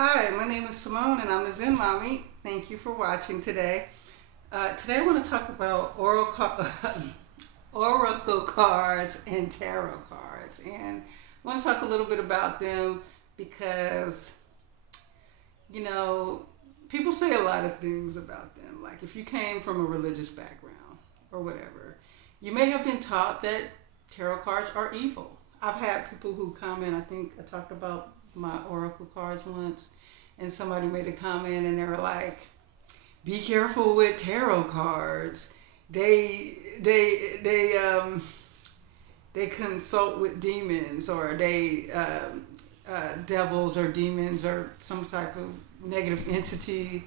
Hi, my name is Simone and I'm a Zen Mommy. Thank you for watching today. Today I want to talk about oracle cards and tarot cards. And I want to talk a little bit about them because, you know, people say a lot of things about them. Like if you came from a religious background or whatever, you may have been taught that tarot cards are evil. I've had people who comment, I think I talked about my oracle cards once, and somebody made a comment and they were like, be careful with tarot cards. They consult with demons, or devils or demons or some type of negative entity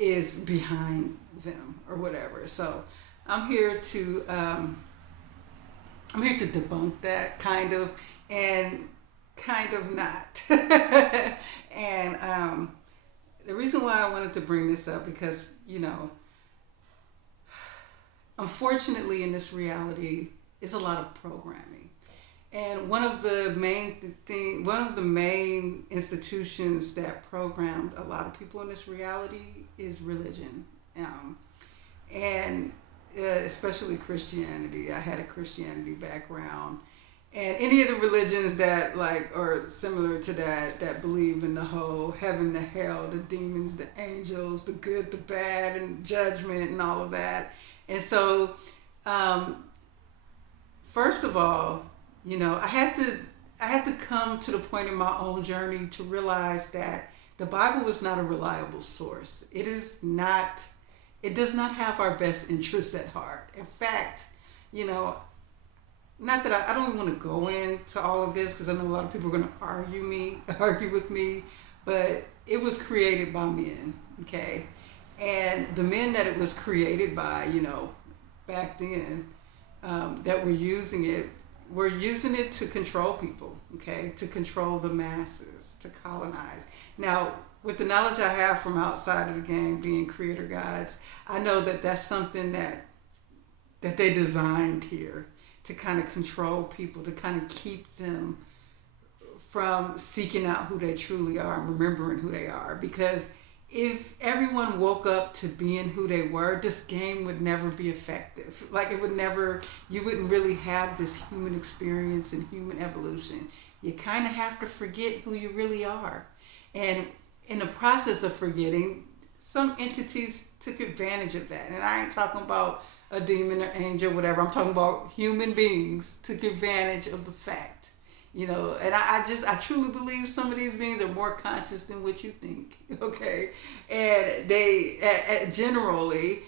is behind them or whatever. So I'm here to um, I'm here to debunk that kind of, and kind of not. And the reason why I wanted to bring this up because unfortunately, in this reality, is a lot of programming. And one of the main institutions that programmed a lot of people in this reality is religion, and especially Christianity. I had a Christianity background, and any of the religions that like are similar to that believe in the whole heaven, the hell, the demons, the angels, the good, the bad, and judgment, and all of that. And so, um, first of all, I had to come to the point in my own journey to realize that the Bible is not a reliable source. It is not. It does not have our best interests at heart. In fact, you know, not that I don't even want to go into all of this because I know a lot of people are going to argue with me, but it was created by men, okay, and the men that it was created by, back then, that were using it to control people, okay, to control the masses, to colonize. Now, with the knowledge I have from outside of the game, being creator gods, I know that that's something that they designed here to kind of control people, to kind of keep them from seeking out who they truly are and remembering who they are. Because if everyone woke up to being who they were, this game would never be effective. Like it would never, you wouldn't really have this human experience and human evolution. You kind of have to forget who you really are. And in the process of forgetting, some entities took advantage of that. And I ain't talking about a demon or angel, whatever. I'm talking about human beings took advantage of the fact. And I truly believe some of these beings are more conscious than what you think, okay? And generally,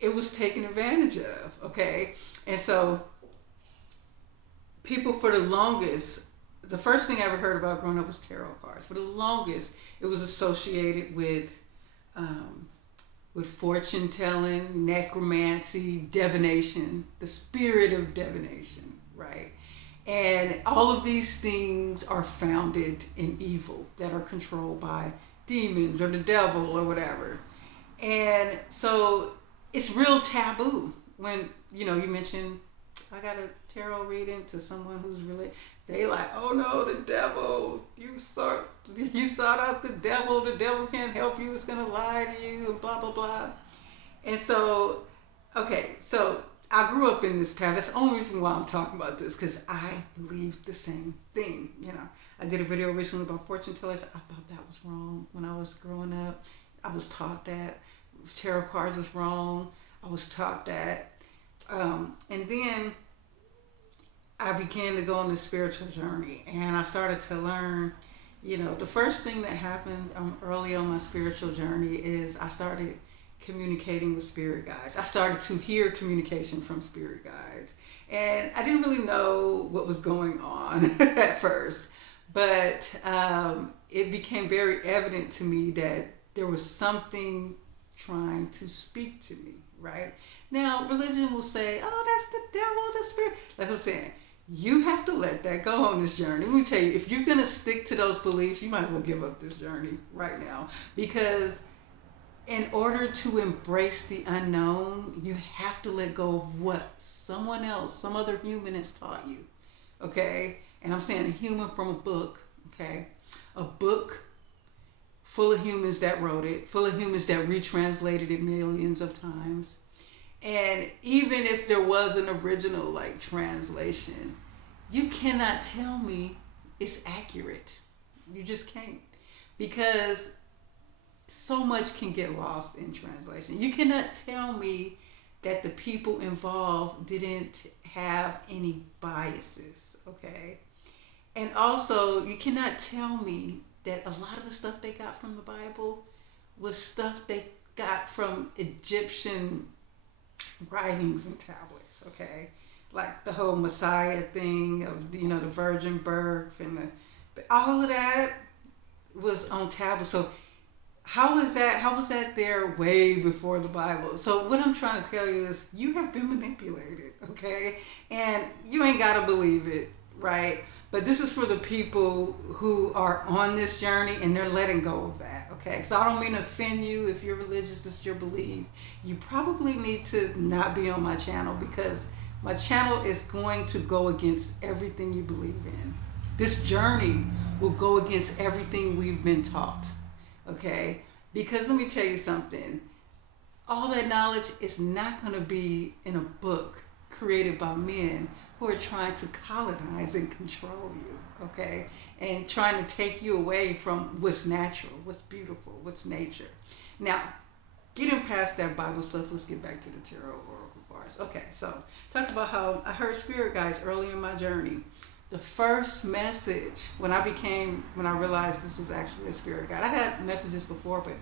it was taken advantage of, okay? And so, people for the longest, the first thing I ever heard about growing up was tarot cards. For the longest, it was associated um, with fortune telling, necromancy, divination, the spirit of divination, right? And all of these things are founded in evil that are controlled by demons or the devil or whatever. And so it's real taboo when, you mention, I got a tarot reading to someone who's really, they like, oh no, the devil, you sought out the devil can't help you, it's gonna lie to you, and blah blah blah. And so, okay, so I grew up in this path. That's the only reason why I'm talking about this, because I believe the same thing. I did a video recently about fortune tellers. I thought that was wrong when I was growing up. I was taught that tarot cards was wrong. I was taught that. And then I began to go on this spiritual journey, and I started to learn. The first thing that happened early on my spiritual journey is I started communicating with spirit guides. I started to hear communication from spirit guides, and I didn't really know what was going on at first, but it became very evident to me that there was something trying to speak to me. Right now, religion will say, "Oh, that's the devil, the spirit." That's what I'm saying. You have to let that go on this journey. Let me tell you, if you're going to stick to those beliefs, you might as well give up this journey right now. Because in order to embrace the unknown, you have to let go of what someone else, some other human has taught you. Okay? And I'm saying a human from a book. Okay? A book full of humans that wrote it, full of humans that retranslated it millions of times. And even if there was an original like translation, you cannot tell me it's accurate. You just can't. Because so much can get lost in translation. You cannot tell me that the people involved didn't have any biases, okay? And also, you cannot tell me that a lot of the stuff they got from the Bible was stuff they got from Egyptian writings and tablets, okay? Like the whole Messiah thing of, you know, the virgin birth and all of that was on tablets. So how was that there way before the Bible? So what I'm trying to tell you is you have been manipulated, okay? And you ain't got to believe it, right? But this is for the people who are on this journey and they're letting go of that, okay? So I don't mean to offend you. If you're religious, this is your belief. You probably need to not be on my channel because my channel is going to go against everything you believe in. This journey will go against everything we've been taught, okay? Because let me tell you something. All that knowledge is not going to be in a book created by men who are trying to colonize and control you, okay? And trying to take you away from what's natural, what's beautiful, what's nature. Now, getting past that Bible stuff, let's get back to the tarot oracle cards. Okay, so talked about how I heard spirit guides early in my journey. The first message, when I realized this was actually a spirit guide. I had messages before, but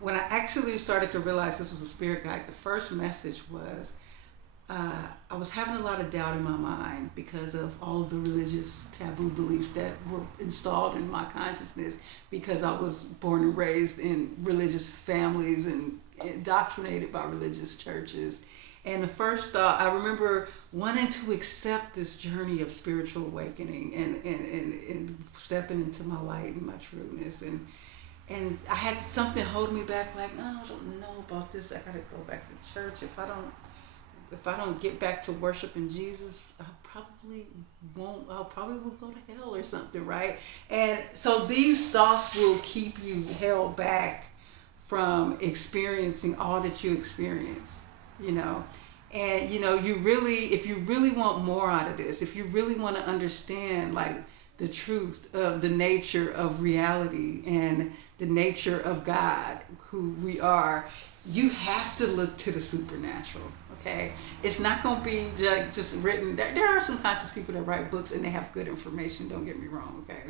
when I actually started to realize this was a spirit guide, the first message was, I was having a lot of doubt in my mind because of all of the religious taboo beliefs that were installed in my consciousness because I was born and raised in religious families and indoctrinated by religious churches. And the first thought, I remember wanting to accept this journey of spiritual awakening and stepping into my light and my trueness. And I had something holding me back, like, no, I don't know about this. I gotta go back to church. If I don't get back to worshiping Jesus, I probably will go to hell or something, right? And so these thoughts will keep you held back from experiencing all that you experience, you know. And, you know, if you really want more out of this, if you really want to understand, like, the truth of the nature of reality and the nature of God, who we are, you have to look to the supernatural, okay? It's not going to be just written. There are some conscious people that write books and they have good information, don't get me wrong, okay?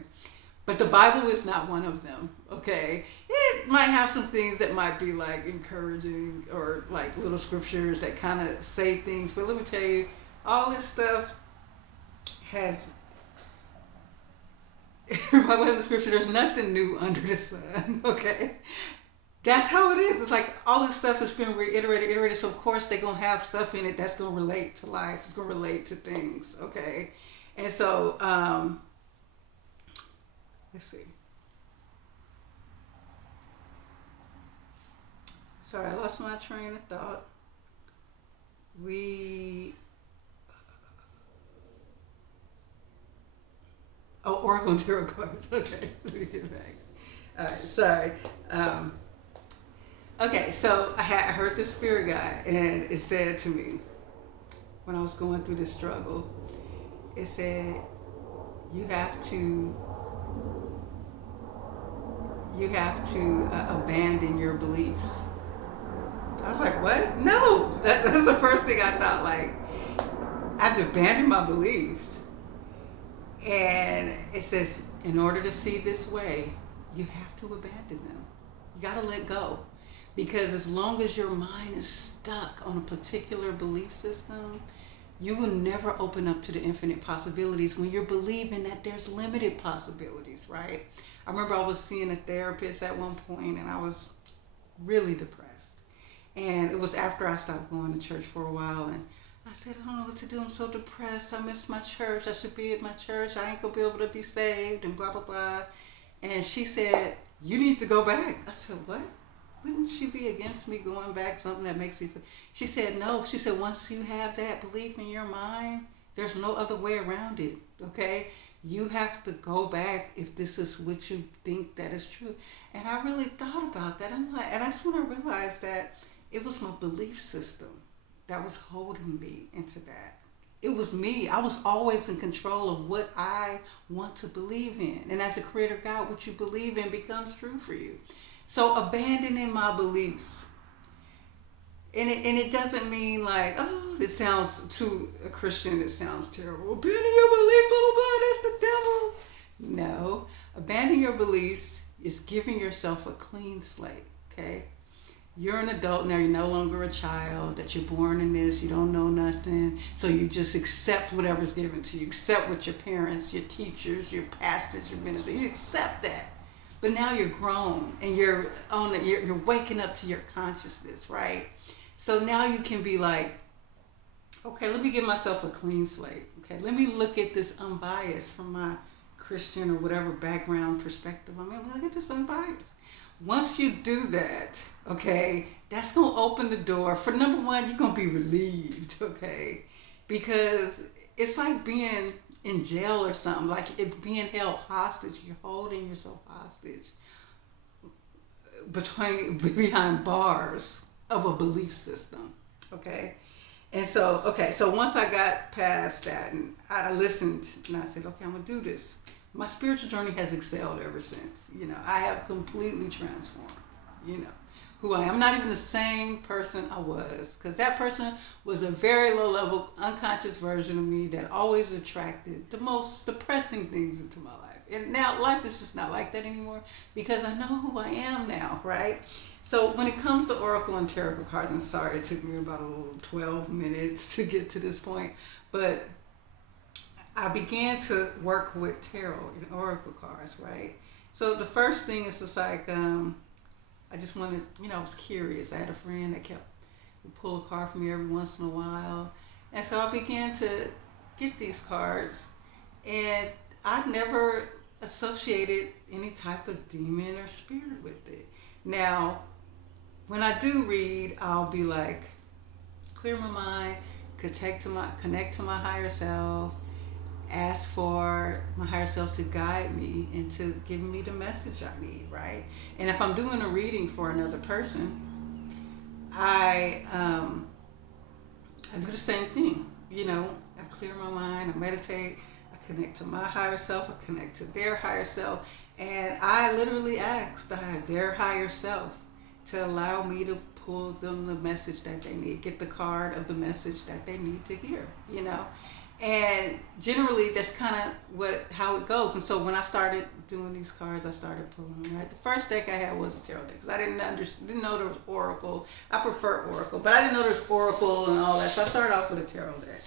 But the Bible is not one of them, okay? It might have some things that might be like encouraging or like little scriptures that kind of say things. But let me tell you, all this stuff has, by way of the scripture, there's nothing new under the sun, okay? That's how it is. It's like all this stuff has been reiterated. So of course they're going to have stuff in it that's going to relate to life. It's going to relate to things, okay? And so, let's see. Sorry, I lost my train of thought. Oracle and Tarot cards. Okay, let me get back. All right, sorry. Okay, so I heard this spirit guide, and it said to me, when I was going through this struggle, it said, you have to abandon your beliefs. I was like, what? No, that's the first thing I thought, like, I have to abandon my beliefs. And it says, in order to see this way, you have to abandon them. You got to let go. Because as long as your mind is stuck on a particular belief system, you will never open up to the infinite possibilities when you're believing that there's limited possibilities, right? I remember I was seeing a therapist at one point and I was really depressed. And it was after I stopped going to church for a while, and I said, I don't know what to do. I'm so depressed. I miss my church. I should be at my church. I ain't going to be able to be saved and blah, blah, blah. And she said, you need to go back. I said, what? Wouldn't she be against me going back, something that makes me feel? She said, no. She said, once you have that belief in your mind, there's no other way around it, okay? You have to go back if this is what you think that is true. And I really thought about that. I'm like, and that's when I realized that it was my belief system that was holding me into that. It was me. I was always in control of what I want to believe in. And as a creator of God, what you believe in becomes true for you. So abandoning my beliefs, and it doesn't mean like, oh, it sounds to a Christian, it sounds terrible. Abandon your belief, blah, blah, blah, that's the devil. No, abandoning your beliefs is giving yourself a clean slate, okay? You're an adult now, you're no longer a child, that you're born in this, you don't know nothing, so you just accept whatever's given to you, accept what your parents, your teachers, your pastors, your ministers, you accept that. But now you're grown and you're on it, you're waking up to your consciousness, right? So now you can be like, okay, let me give myself a clean slate. Okay, let me look at this unbiased from my Christian or whatever background perspective. I mean, look at this unbiased. Once you do that, okay, that's going to open the door for, number one, you're going to be relieved, okay? Because it's like being in jail or something, like it being held hostage. You're holding yourself hostage behind bars of a belief system, okay? And so, okay, so once I got past that and I listened and I said, okay, I'm going to do this. My spiritual journey has excelled ever since. You know, I have completely transformed, you know, who I am. I'm not even the same person I was, because that person was a very low level, unconscious version of me that always attracted the most depressing things into my life. And now life is just not like that anymore because I know who I am now, right? So when it comes to Oracle and Tarot cards, I'm sorry it took me about a little 12 minutes to get to this point, but I began to work with tarot and oracle cards, right? So the first thing is just like, I just wanted, you know, I was curious. I had a friend that would pull a card for me every once in a while. And so I began to get these cards, and I never associated any type of demon or spirit with it. Now, when I do read, I'll be like, clear my mind, connect to my higher self, ask for my higher self to guide me and to give me the message I need, right? And if I'm doing a reading for another person, I do the same thing. You know, I clear my mind, I meditate, I connect to my higher self, I connect to their higher self, and I literally ask their higher self to allow me to pull them the message that they need, get the card of the message that they need to hear, you know? And generally, that's kind of how it goes. And so when I started doing these cards, I started pulling them. Right, the first deck I had was a tarot deck because I didn't know there was Oracle. I prefer Oracle, but I didn't know there was Oracle and all that. So I started off with a tarot deck,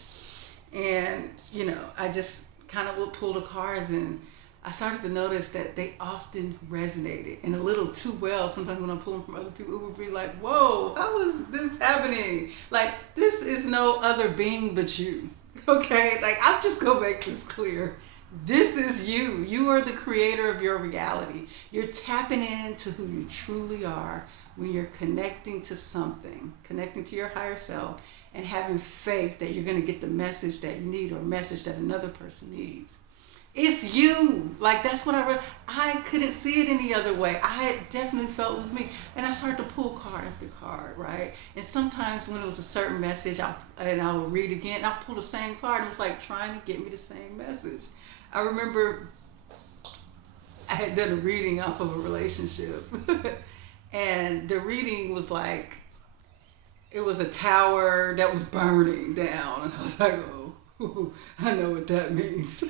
and you know, I just kind of would pull the cards, and I started to notice that they often resonated, and a little too well. Sometimes when I pull them from other people, it would be like, "Whoa, how is this happening? Like this is no other being but you." Okay, like I'm just gonna make this clear. This is you. You are the creator of your reality. You're tapping into who you truly are when you're connecting to something, connecting to your higher self, and having faith that you're gonna get the message that you need or a message that another person needs. It's you. Like that's what I couldn't see it any other way. I definitely felt it was me. And I started to pull card after card, right? And sometimes when it was a certain message, I would read again, I'll pull the same card. And it's like trying to get me the same message. I remember I had done a reading off of a relationship. And the reading was like, it was a tower that was burning down. And I was like, oh. Ooh, I know what that means.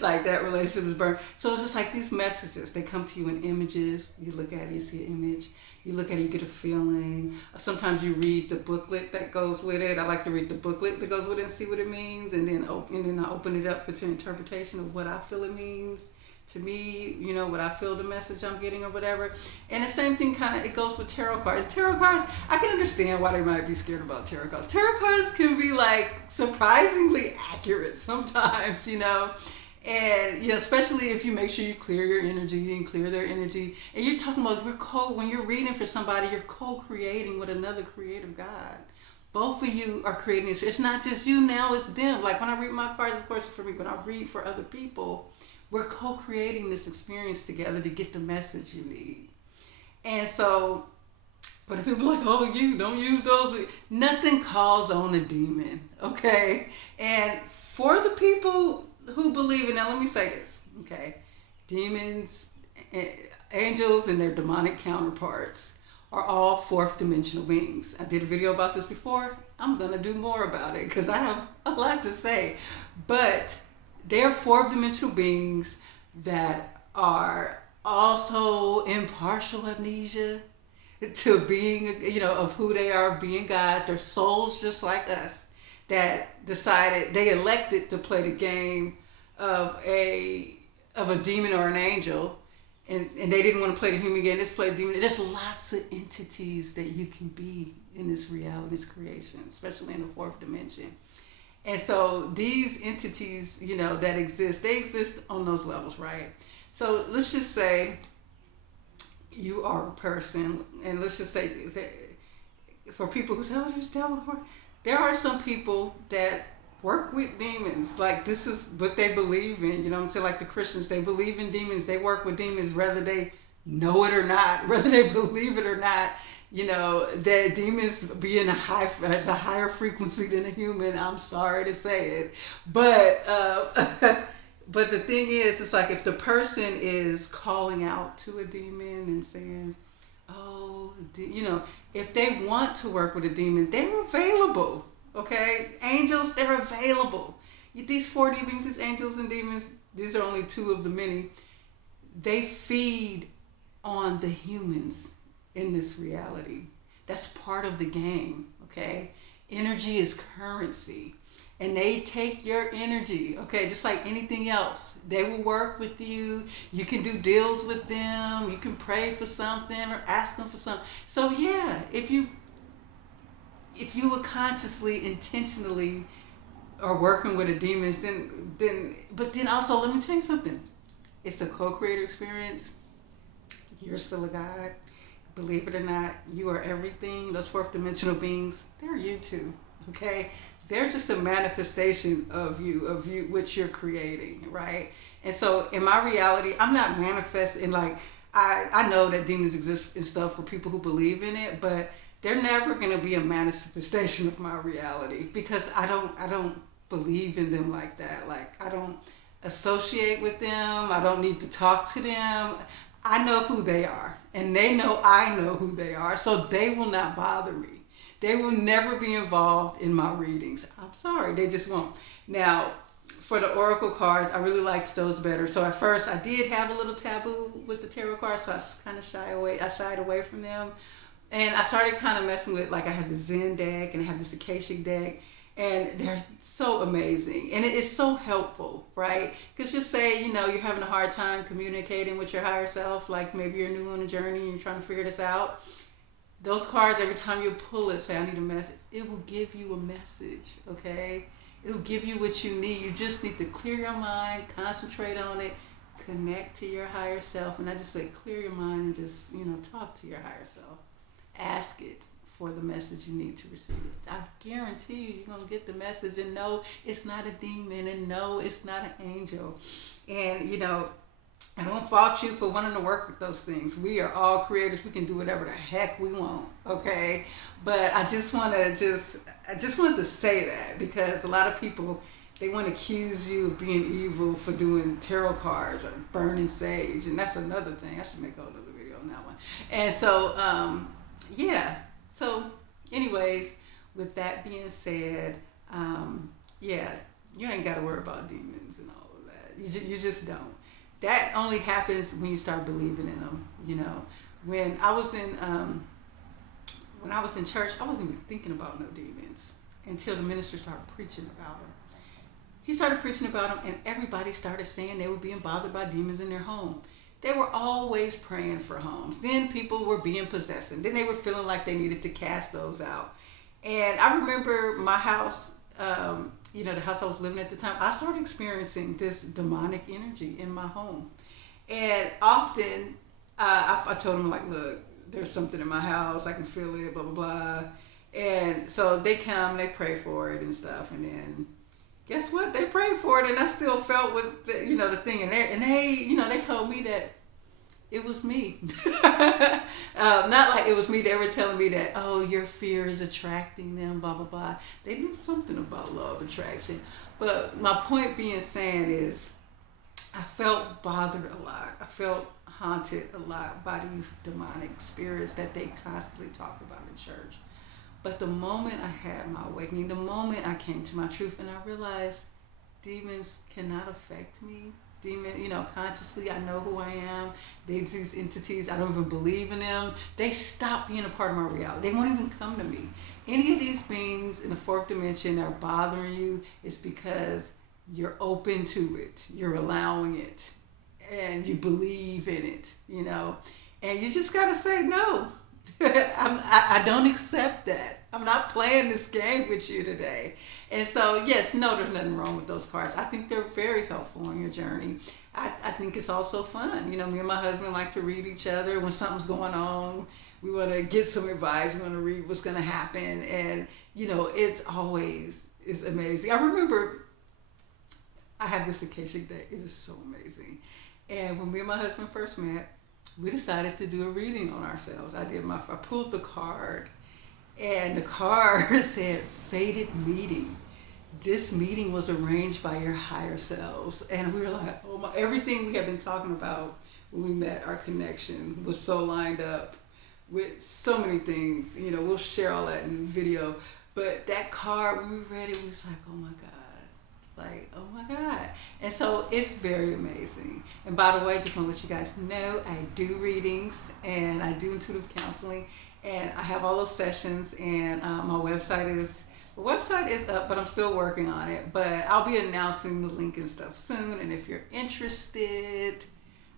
Like that relationship is burned. So it's just like these messages, they come to you in images. You look at it, you see an image. You look at it, you get a feeling. Sometimes you read the booklet that goes with it. I like to read the booklet that goes with it and see what it means. And then I open it up for the interpretation of what I feel it means to me, you know, what I feel the message I'm getting or whatever. And the same thing kind of, it goes with tarot cards. Tarot cards, I can understand why they might be scared about tarot cards. Tarot cards can be like surprisingly accurate sometimes, you know. And, you know, especially if you make sure you clear your energy and clear their energy. And you're talking about, when you're reading for somebody, you're co-creating with another creative God. Both of you are creating this. It's not just you now, it's them. Like when I read my cards, of course, it's for me, but I read for other people. We're co-creating this experience together to get the message you need. And so, but if people are like, oh, you don't use those, nothing calls on a demon, okay? And for the people who believe in, now let me say this, okay? Demons, angels, and their demonic counterparts are all fourth dimensional beings. I did a video about this before. I'm going to do more about it because I have a lot to say. But they're fourth dimensional beings that are also in partial amnesia to being, of who they are, being guys. They're souls just like us that decided, they elected to play the game of a demon or an angel. And they didn't want to play the human game. Let's play the demon. There's lots of entities that you can be in this reality, this creation, especially in the fourth dimension. And so these entities, that exist, they exist on those levels, right? So let's just say you are a person, and let's just say that for people who say, oh, there's devil, there are some people that work with demons. Like, this is what they believe in. You know what I'm saying? Like the Christians, they believe in demons. They work with demons whether they know it or not, whether they believe it or not. That demons be in as a higher frequency than a human. I'm sorry to say it. But but the thing is, it's like if the person is calling out to a demon and saying, oh, if they want to work with a demon, they're available. Okay, angels, they're available. These 4D beings, these angels and demons, these are only two of the many. They feed on the humans in this reality. That's part of the game, okay? Energy is currency. And they take your energy, okay, just like anything else. They will work with you. You can do deals with them. You can pray for something or ask them for something. So yeah, if you would consciously, intentionally are working with the demons, but then also, let me tell you something. It's a co-creator experience. You're still a God. Believe it or not, you are everything. Those fourth dimensional beings, they're you too, okay? They're just a manifestation of you, what you're creating, right? And so in my reality, I'm not manifesting, like, I know that demons exist and stuff for people who believe in it, but they're never going to be a manifestation of my reality because I don't believe in them like that. Like, I don't associate with them. I don't need to talk to them. I know who they are, and they know I know who they are, so they will not bother me. They will never be involved in my readings. I'm sorry, they just won't. Now, for the oracle cards, I really liked those better. So at first, I did have a little taboo with the tarot cards, so I kind of shied away from them. And I started kind of messing with, like, I have the Zen deck and I have this Akashic deck, and they're so amazing. And it is so helpful, right? Because just say, you're having a hard time communicating with your higher self, like maybe you're new on a journey and you're trying to figure this out. Those cards, every time you pull it, say, I need a message. It will give you a message, okay? It'll give you what you need. You just need to clear your mind, concentrate on it, connect to your higher self. And I just say, clear your mind and just, talk to your higher self. Ask it for the message you need to receive it. I guarantee you're going to get the message, and no, it's not a demon, and no, it's not an angel. And, I don't fault you for wanting to work with those things. We are all creators. We can do whatever the heck we want, okay? But I just wanted to say that because a lot of people, they want to accuse you of being evil for doing tarot cards or burning sage, and that's another thing. I should make another video on that one. And so, yeah. So, anyways, with that being said, yeah, you ain't got to worry about demons and all of that. You just don't. That only happens when you start believing in them. When I was in church, I wasn't even thinking about no demons until the minister started preaching about them. He started preaching about them, and everybody started saying they were being bothered by demons in their home. They were always praying for homes. Then people were being possessed, and then they were feeling like they needed to cast those out. And I remember my house, the house I was living at the time, I started experiencing this demonic energy in my home. And often, I told him, like, look, there's something in my house, I can feel it, blah, blah, blah. And so they come, they pray for it and stuff, and then guess what? They prayed for it, and I still felt with the, the thing, and they told me that it was me. Not like it was me. They were telling me that, oh, your fear is attracting them, blah blah blah. They knew something about law of attraction, but my point being saying is, I felt bothered a lot. I felt haunted a lot by these demonic spirits that they constantly talk about in church. But the moment I had my awakening, the moment I came to my truth, and I realized demons cannot affect me. Consciously, I know who I am. These entities, I don't even believe in them. They stop being a part of my reality. They won't even come to me. Any of these beings in the fourth dimension that are bothering you is because you're open to it. You're allowing it. And you believe in it. And you just got to say no. I don't accept that. I'm not playing this game with you today. And so, yes, no, there's nothing wrong with those cards. I think they're very helpful on your journey. I think it's also fun. Me and my husband like to read each other when something's going on. We want to get some advice. We want to read what's going to happen. And, it's amazing. I remember I have this Akashic deck. It is so amazing. And when me and my husband first met, we decided to do a reading on ourselves. I pulled the card, and the card said, fated meeting. This meeting was arranged by your higher selves. And we were like, oh my, everything we had been talking about when we met, our connection was so lined up with so many things. We'll share all that in video. But that card, when we read it, we was like, oh my God. Like, oh my God. And so it's very amazing. And by the way, just want to let you guys know, I do readings and I do intuitive counseling, and I have all those sessions, and my website is up, but I'm still working on it. But I'll be announcing the link and stuff soon. And if you're interested,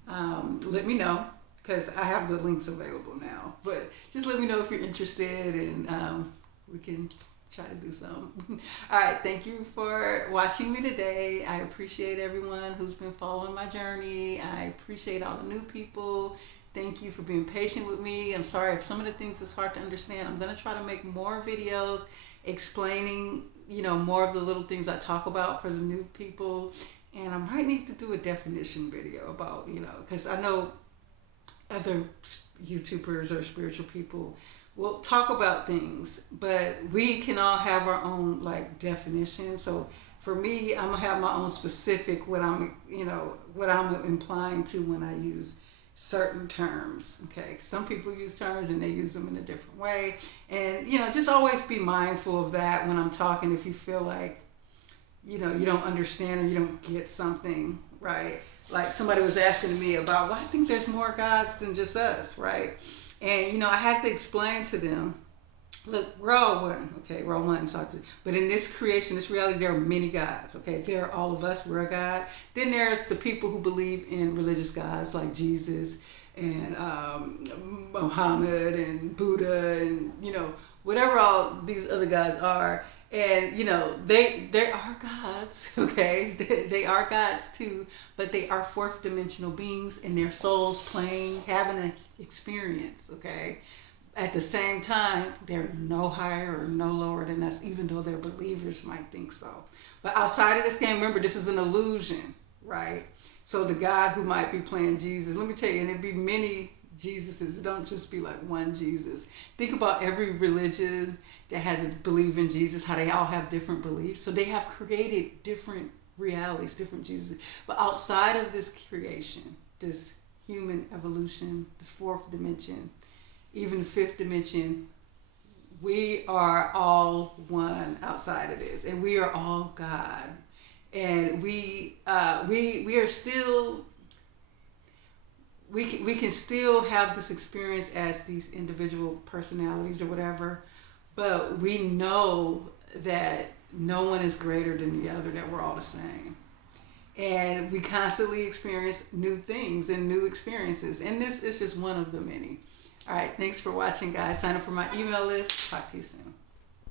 let me know, because I have the links available now. But just let me know if you're interested, and we can try to do something. All right, thank you for watching me today. I appreciate everyone who's been following my journey. I appreciate all the new people. Thank you for being patient with me. I'm sorry if some of the things is hard to understand. I'm going to try to make more videos explaining, more of the little things I talk about for the new people. And I might need to do a definition video about, because I know other YouTubers or spiritual people we'll talk about things, but we can all have our own definition. So for me, I'm gonna have my own specific what I'm implying to when I use certain terms. Okay, some people use terms and they use them in a different way, and just always be mindful of that when I'm talking. If you feel like you don't understand or you don't get something, right? Like somebody was asking me about, well, I think there's more gods than just us, right? And, I had to explain to them, look, we're all one, okay? We're all one. But in this creation, this reality, there are many gods, okay? There are all of us, we're a God. Then there's the people who believe in religious gods like Jesus and Muhammad and Buddha and, whatever all these other gods are. And, they are gods, okay? They are gods too, but they are fourth dimensional beings, and their souls having an experience, okay? At the same time, they're no higher or no lower than us, even though their believers might think so. But outside of this game, remember, this is an illusion, right? So the God who might be playing Jesus, let me tell you, and it'd be many Jesuses. It don't just be like one Jesus. Think about every religion that has a belief in Jesus, how they all have different beliefs. So they have created different realities, different Jesus. But outside of this creation, this human evolution, this fourth dimension, even the fifth dimension, we are all one outside of this, and we are all God. And we are still. We can still have this experience as these individual personalities or whatever, but we know that no one is greater than the other, that we're all the same. And we constantly experience new things and new experiences, and this is just one of the many. All right, thanks for watching, guys. Sign up for my email list. Talk to you soon.